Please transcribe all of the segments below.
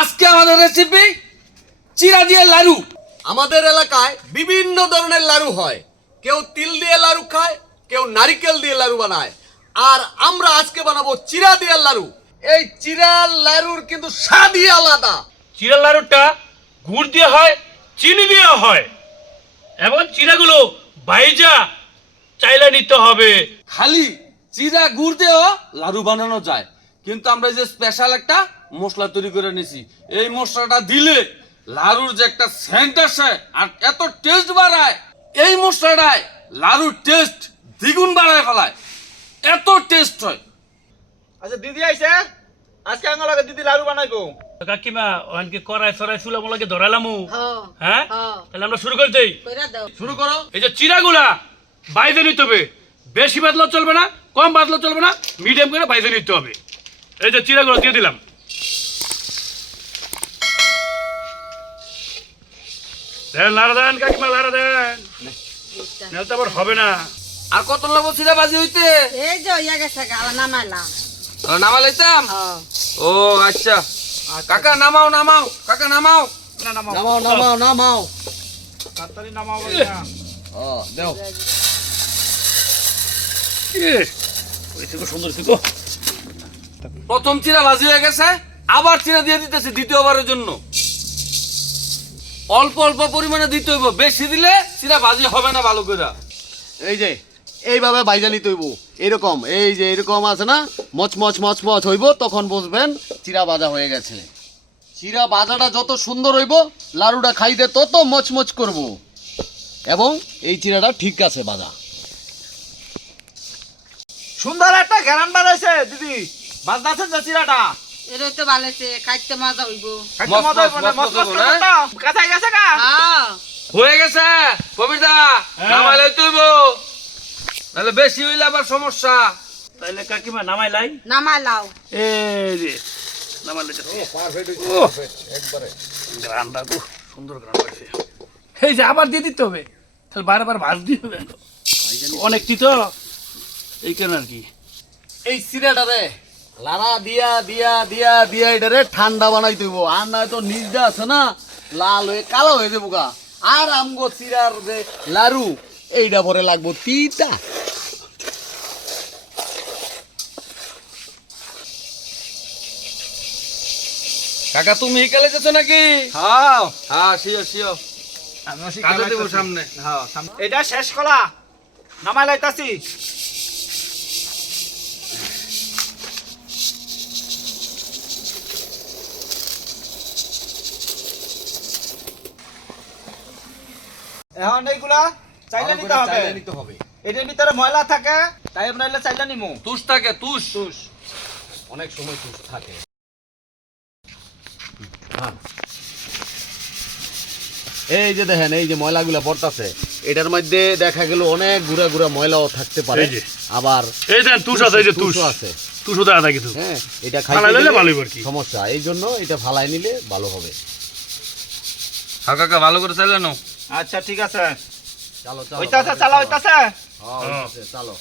আজকে আমাদের রেসিপি চিরা দিয়ে লাড়ু। আমাদের এলাকায় বিভিন্ন ধরনের লাড়ু হয়, কেউ তিল দিয়ে লাড়ু খায়, কেউ নারকেল দিয়ে লাড়ু বানায়, আর আমরা আজকে বানাবো চিরা দিয়ে লাড়ু। এই চিরা লাড়ুর কিন্তু স্বাদই আলাদা। চিরা লাড়ুটা গুড় দিয়ে হয়, চিনি দিয়ে হয়, এবং চিরাগুলো ভাইজা চাইলে নিতে হবে। খালি চিরা গুড় দিয়েও লাড়ু বানানো যায়, কিন্তু আমরা যে স্পেশাল একটা মশলা তৈরি করে নিয়েছি। এই মশলাটা দিলে লাড়ুর যে একটা সেন্ট আসে আর এত টেস্ট বাড়ায়, এই মশলাটায় লাড়ুর টেস্ট দ্বিগুণ বাড়ায় ফেলায়, এত টেস্ট হয়। আচ্ছা দিদি আইছে, আজকে আঙ্গা লাগে দিদি লাড়ু বানাইবো। কাকিমা ওখানকে কড়াই সরাই চুলা মোলাকে ধরাইলামু। হ্যাঁ হ্যাঁ, হ্যাঁ। তাহলে আমরা শুরু করে দেই। কইরা দাও। শুরু করো। এই যে চিরাগুলা বাইজে নিতে হবে, বেশি বাদলেও চলবে না, কম বাদলেও চলবে না, মিডিয়াম করে বাইজে নিতে হবে। এই যে চিরাগুলো দিয়ে দিলাম। দেন লাড়া দেন কাকিমা, লাড়া দেন, নাহলে তো আবার হবে না। আর কত লাগবো চিরা বাজি হইতে? এই যে ইয়া গেছে গালা নামাইলাম। নামা লাইতাম। হ্যাঁ। ও আচ্ছা, কাকা নামাও নামাও, কাকা নামাও। না নামাও নামাও নামাও নামাও। তাড়াতাড়ি নামাও না। ও দেও। সুন্দর ছিল। প্রথম চিরা ভাজি হয়ে গেছে, আবার চিরা দিয়ে দিতেছি দ্বিতীয়বারের জন্য। অল্প অল্প পরিমাণে দিতে হইব, বেশি দিলে চিরা ভাজি হবে না ভালো করে। এই যে এইভাবে বাইজানি তৈব, এরকম এই যে এরকম আছে না, মচমচ মচমচ হইব, তখন বুঝবেন চিরা ভাজা হয়ে গেছে। চিরা ভাজাটা যত সুন্দর হইব, লাড়ুটা খাইতে তত মচমচ করব, এবং এই চিরাটা ঠিক আছে ভাজা। সুন্দর একটা ঘ্রাণ বানাইছে দিদি, বাজনাছে যে চিরাটা। এরই তো ভালো হইছে, খাইতে মজা হইব। খাইতে মস্ত, মজা হইবো না, মস্ত মস্ত করে, করে তো। কাঁচাই গেছে গা। হ্যাঁ। হয়ে গেছে কবিতা, হ্যাঁ। নামাইলে তুইব, নাহলে বেশি হইলে আবার সমস্যা। তাইলে কাকিমা নামাই লাই। নামাইলাও। এই যে নামাইলে গ্রানটা খুব সুন্দর গ্রান পাইছে। এই যে আবার দিয়ে দিতে হবে, তাহলে বারবার ভাজ দিতে হবে, অনেক তো এই কেন আর কি। এই চিরাটারে লাড়া দিয়া দিয়া দিয়া দিয়া এটারে ঠান্ডা বানাই তৈব, আর নয় তো নিজটা আছে না লাল হয়ে কালো হয়ে যাবো গা। আর আমগো চিরার যে লাড়ু, এইটা পরে লাগবো তিতা। কাকা তুমি হিকালে যেছো নাকি? হ্যাঁ হ্যাঁ শিও শিও, আমিও কাজে দেবো সামনে। হ্যাঁ এটা শেষ কলা, নামাই লাইতাছি। এখন এইগুলা চাইলে নিতে হবে। এটার ভিতরে ময়লা থাকে, তাই আমরা এলে চাইলে নিমু। তুষ থাকে, তুষ। তুষ অনেক সময় তুষ থাকে। এই যে দেখেন, এই যে ময়লাগুলা পড়তাছে, এটার মধ্যে দেখা গেল অনেক গুড়া গুড়া ময়লাও থাকতে পারে। এই যে। আবার এই দেন তুষ আছে, এই যে তুষ তুষও আছে। তুষও দেওয়া থাকে কিছু। হ্যাঁ, এটা ফালাই খাইতে নিলে গেলে ভালোই আর কি। সমস্যা, এই জন্য এটা ফালাই নিলে ভালো হবে। হ্যাঁ কাকা ভালো করে চাইলে নাও। আচ্ছা ঠিক আছে, চলো হইতাছে, চালা হইতাছে। হইতাছে, চলো।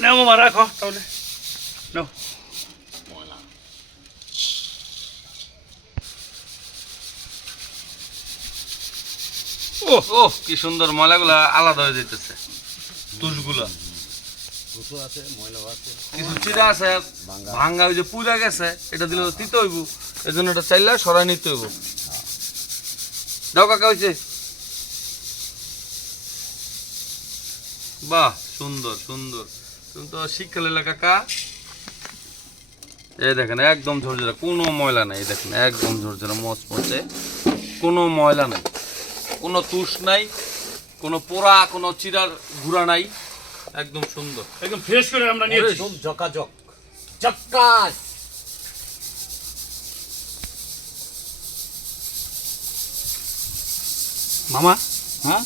নাও মামা রাখো তাহলে, নাও। ও ও কি সুন্দর, ময়লাগুলা আলাদা হয়ে যাইতেছে, তুষগুলা। তুষও আছে, ময়লাও আছে। কিছু চিরা আছে ভাঙ্গা, ওই যে পুজা গেছে, এটা দিলে তিতে হইব, এই জন্য এটা চাইলে সরাই নিতে হইব। দাও কাকা, হয়েছে। বাহ সুন্দর সুন্দর, তুমি তো শিক্ষা নিলে কাকা। এই দেখেন একদম ঝরঝরা, কোনো ময়লা নাই, এই দেখেন একদম ঝরঝরা মচমচে, কোনো ময়লা নাই, কোনো তুষ নাই, কোনো পোড়া, কোনো চিরার গুঁড়া নাই, একদম সুন্দর। একদম ফ্রেশ করে আমরা নিয়েছি। একদম জকাজক, চক্কাস। মামা হ্যাঁ,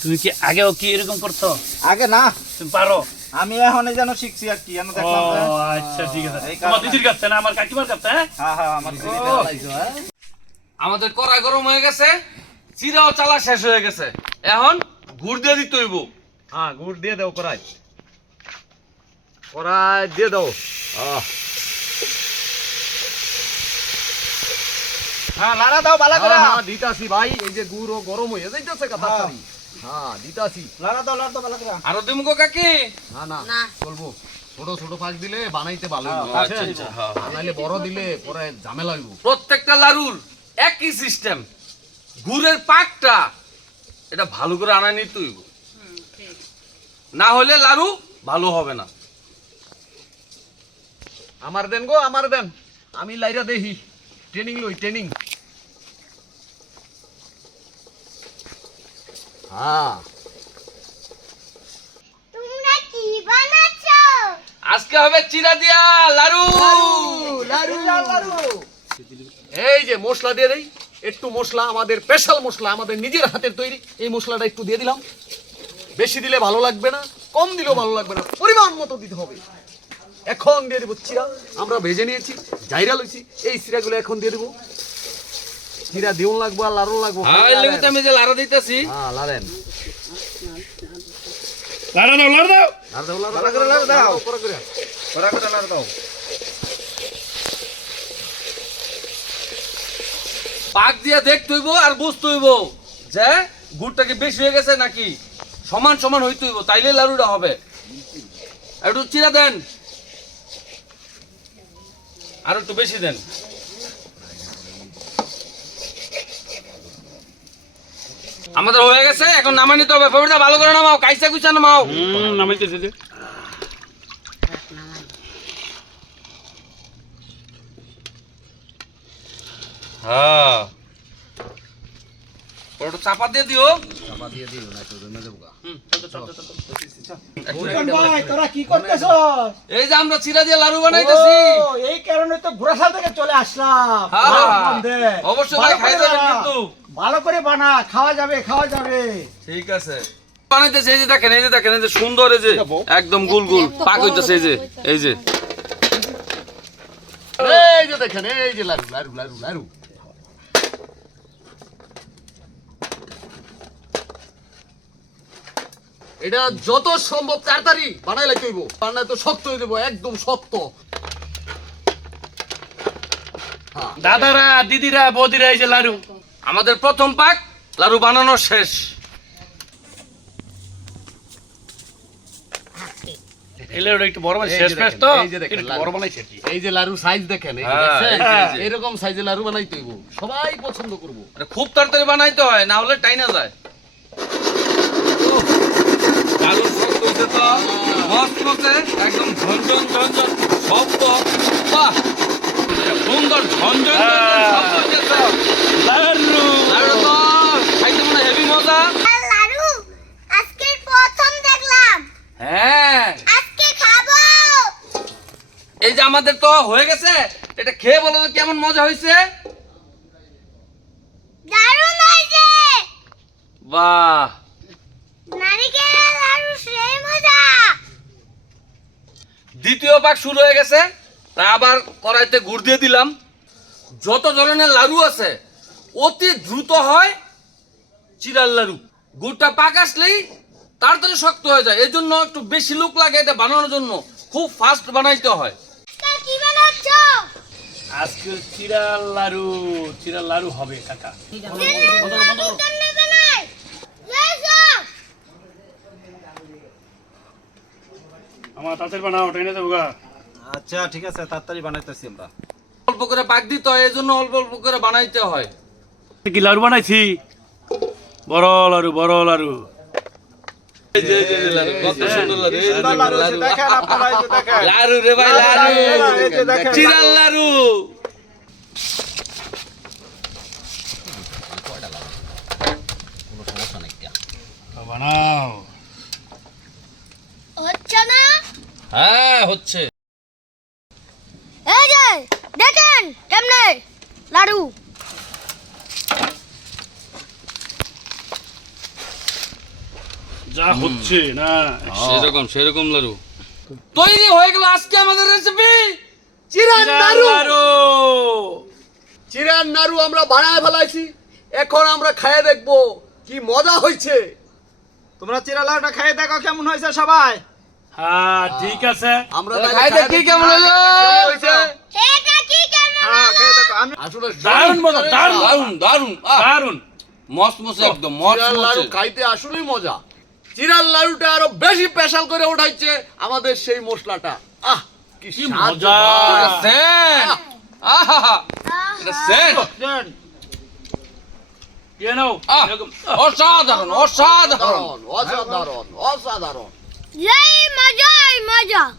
তুমি কি আগেও কি এরকম করছো? আগে না, তুমি পারো? আমি এখন যেন শিখছি আর কি, আমি দেখলাম যে। ও আচ্ছা ঠিক আছে। এই তোমার কারণে। দিদির কাছে না আমার কাকিমার কাছে? হ্যাঁ হ্যাঁ, আমার দিদি ও। চালাইছো, হ্যাঁ। আমাদের কড়াই গরম হয়ে গেছে, চিরাও চালা শেষ হয়ে গেছে, এখন গুড় দিয়ে দিতে হইব। হ্যাঁ, গুড় দিয়ে দাও কড়াই, কড়াই দিয়ে দাও। হ্যাঁ লাড়া দাও ভালো করে দিতাছি ভাই, এই যে গুড় গরম হয়ে যাইতেছে তাড়াতাড়ি। হ্যাঁ দিতাছি। লাড়া দাও ভালো করে আরো দিমু গো কাকি? না না না। বলবো ছোট ছোট পাঁচ দিলে বানাইতে ভালো হইবো। আচ্ছা আচ্ছা হ্যাঁ। বানাইলে বড় দিলে পরে ঝামেলা হইব। প্রত্যেকটা লাড়ুর একই সিস্টেম, গুড়ের পাকটা এটা ভালো করে আনাই নিতে হইব, ঠিক। না হলে লাড়ু ভালো হবে না। আমার দেন গো, আমার দেন, আমি লাইরা দেখি, ট্রেনিং লই ট্রেনিং। হ্যাঁ তোমরা কি বানাচ্ছো? আজকে হবে চিরা দিয়া লাড়ু। এই যে মশলা দিয়ে দেই, একটু মশলা, আমাদের স্পেশাল মশলা, আমাদের নিজের হাতের তৈরি। এই মশলাটা একটু দিয়ে দিলাম। বেশি দিলে ভালো লাগবে না, কম দিলেও ভালো লাগবে না, পরিমাণ মতো দিতে হবে। এখন দিয়ে দেবো চিরা, আমরা ভেজে নিয়েছি, জাইরা লইছি, এই চিরাগুলো এখন দিয়ে দেবো। চিরা দিউন লাগবো আর লাড়ু লাগবো। হ্যাঁ এর লাগি তো আমি যে লাড়া দিতেছি। হ্যাঁ লাড়েন, লাড়া দাও লাড়া দাও। লাড়ু দাও, লাড়ু ভালো করে লাড়ু দাও। করে করে। ওরা করে লাড়া দাও পাক দিয়া দেখতে হইব আর বুঝতে হইব যে গুড়টা কি বেশি হয়ে গেছে নাকি সমান সমান হইতে হইব, তাইলে লাড়ুটা হবে। একটু চিরা দেন, আর একটু বেশি দেন। আমাদের হয়ে গেছে, এখন নামাই নিতে হবে। ফেব্রিটা ভালো করে নামাও, কাইসা কুইসা নামাও। নামাইতেছে যে। হ্যাঁ ওটা চাপা দিয়ে দিও। চাপা দিয়ে দিও না তো জমে দেবো গা। ভাই তোরা কি করতেছস? এই যে আমরা চিরা দিয়ে লাড়ু বানাইতেছি। ও, এই কারণে তো ঘোড়াশাল থেকে চলে আসলাম। হ্যাঁ, ভালো দে। অবশ্যই ভাই, ভালো খাই করে যাবেন বানা। কিন্তু। ভালো করে বানা, খাওয়া যাবে খাওয়া যাবে। ঠিক আছে বানাইতেছে, এই যে দেখেন, এই যে দেখেন, এই যে সুন্দর, এই যে একদম গুল গুল পাক হইতেছে, এই যে এই যে এই যে দেখেন, এই যে লাড়ু লাড়ু লাড়ু লাড়ু। এটা যত সম্ভব তাড়াতাড়ি বানাই লাইতে হইব, বানাই তো শক্ত হয়ে দেবো, একদম শক্ত। দাদারা দিদিরা বৌদিরা এই যে লাড়ু। আমাদের প্রথম পাক লাড়ু বানানো শেষ। এই লাড়ুটা একটু বড় মানে এই যে শেষ দেখেন, ফেস তো এই যে দেখেন একটু লাড়ু। বড় বানাইছে আর কি। এই যে লাড়ু সাইজ দেখেন, এই যে হ্যাঁ, দেখছেন? এই যে। এরকম সাইজে লাড়ু বানাইতে হইব, সবাই পছন্দ করব। এটা খুব তাড়াতাড়ি বানাইতে হয়, না হলে টাইনা যায়। উফ, লাড়ু শক্ত হইছে তো, মচমচে, একদম ঝনঝন ঝনঝন শব্দ। বাহ, সুন্দর ঝনঝন ঝনঝন শব্দ হইতেছে। লাড়ু লাড়ুটা তো খাইতে মনে হেভি মজা। আর লাড়ু আজকে প্রথম দেখলাম। হ্যাঁ আজকে খাবো। এই যে আমাদের তো হয়ে গেছে, এটা খেয়ে বলো তো কেমন মজা হয়েছে। দারুণ হয়েছে। বাহ, নারিকেলের লাড়ু সেই মজা। দ্বিতীয় পাক শুরু হয়ে গেছে, তা আবার কড়াইতে গুড় দিয়ে দিলাম। যত ধরনের লাড়ু আছে অতি দ্রুত হয় চিরার লাড়ু। গুড়টা পাক আসলেই তাড়াতাড়ি শক্ত হয়ে যায়, এই জন্য একটু বেশি লোক লাগে এটা বানানোর জন্য, খুব ফাস্ট বানাইতে হয়। তা কি বানাচ্ছো? আজকে চিরার লাড়ু হবে কাকা। লাড়ু কেমনে বানায়? এসো। আমার তাঁতের বানাও ট্রেনে যাবো গা। আচ্ছা ঠিক আছে, তাড়াতাড়ি বানাইতেছি আমরা। অল্প করে পাক দিতে হয়, এই জন্য অল্প অল্প করে বানাইতে হয়। কি লাড়ু বানাইছি, বড় লাড়ু বড় লাড়ু। এই যে লাড়ু, কত সুন্দর লাড়ু, এই যে সুন্দর লাড়ু হয়েছে, লাড়ু। দেখেন আপনারা, এই যে দেখেন। লাড়ু রে ভাই, লাড়ু, এই যে দেখেন। চিরার লাড়ু। বানাও। হচ্ছে না? হ্যাঁ হচ্ছে। এই যে দেখেন কেমনে লাড়ু। যা হচ্ছে না সেরকম সেরকম লাড়ু তৈরি হয়ে গেল আজকে আমাদের রেসিপি চিরার নাড়ু, লাড়ু। চিরার নাড়ু আমরা বানায় ফেলাইছি। এখন আমরা খাইয়ে দেখবো কি মজা হয়েছে। তোমরা চিরা লাড়ুটা খেয়ে দেখো কেমন হয়েছে সবাই। হ্যাঁ ঠিক আছে। আমরা খাই দেখি কেমন হলো। কেমন হয়েছে। এটা কি কেমন? হ্যাঁ খেয়ে দেখো। আমি আসলে দারুণ মজা, দারুণ। দারুন দারুন দারুণ। মসমসে একদম চিরার লাড়ু মসমসে খাইতে আসলেই মজা। চিরার লাড়ুটা আরো বেশি স্পেশাল করে উঠাইছে আমাদের সেই মশলাটা। আহ কি কি স্বাদ রে মজা। ভাই। সেন আহা এটা সেন দেন। কে নাও আহ, এরকম। অসাধারণ অসাধারণ অসাধারণ অসাধারণ অসাধারণ। এই মজা